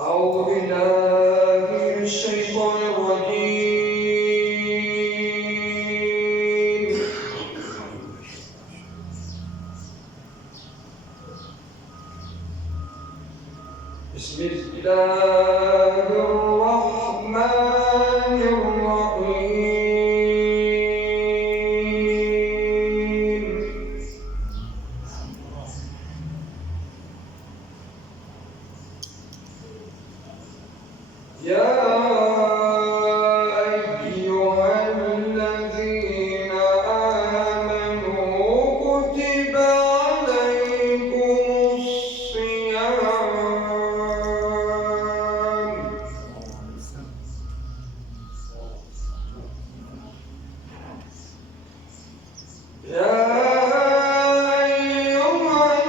أعوذ بالله من الشيطان الرجيم. بسم الله الرحمن الرحيم. يا أيها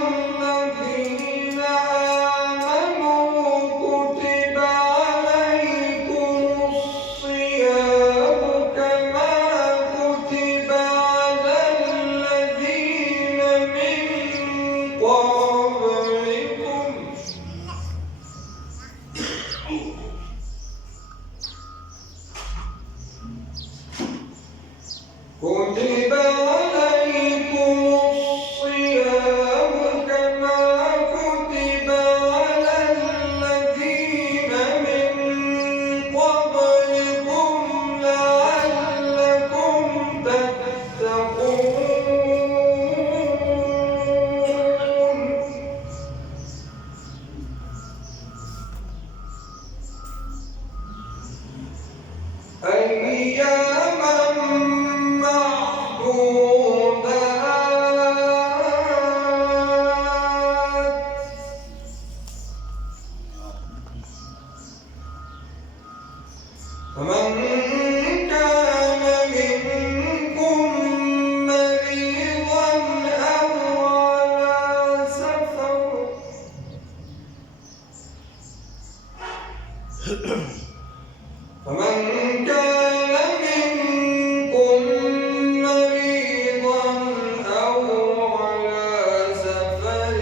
الذين آمنوا كتب عليكم الصيام كما كتب على الذين من قبلكم كتب عليكم الصيام كما كتب على الذين من قبلكم لعلكم تتقون أياما فمن كان منكم مريضا أو على سفر فمن كان منكم مريضا أو على سفر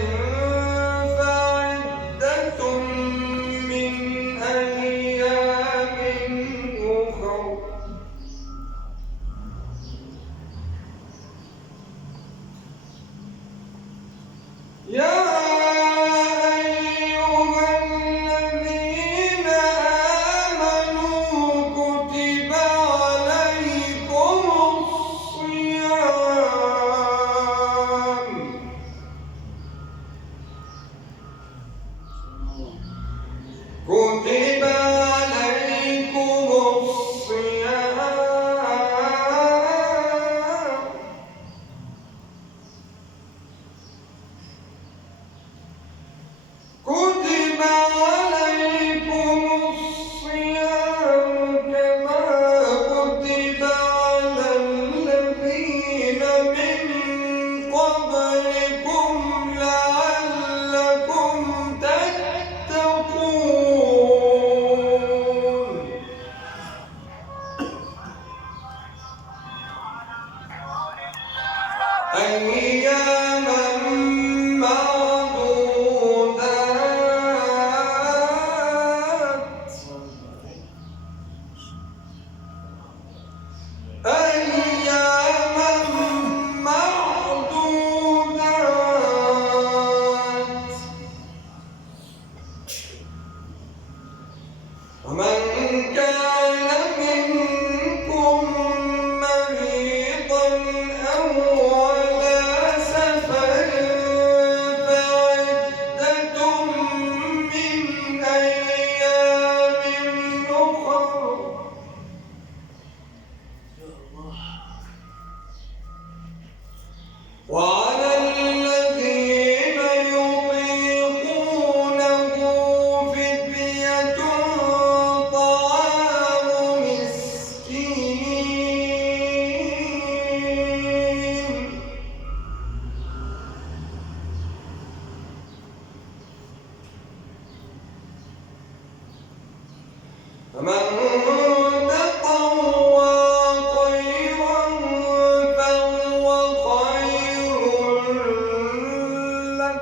فعدة من أيام أخر يا أيها الذين آمنوا كتب عليكم الصيام كتب عليكم الصيام كتب عليكم الصيام كما كتب على الذين من قبلكم لعلكم تتقون أياما معدودات أياما معدودات ومن كان منكم مريضا أو على سفر فعدة من أيام أخر وعلى الذين يطيقونه فدية طعام مسكين فمن تطوع خيرا فهو خير له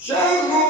شهر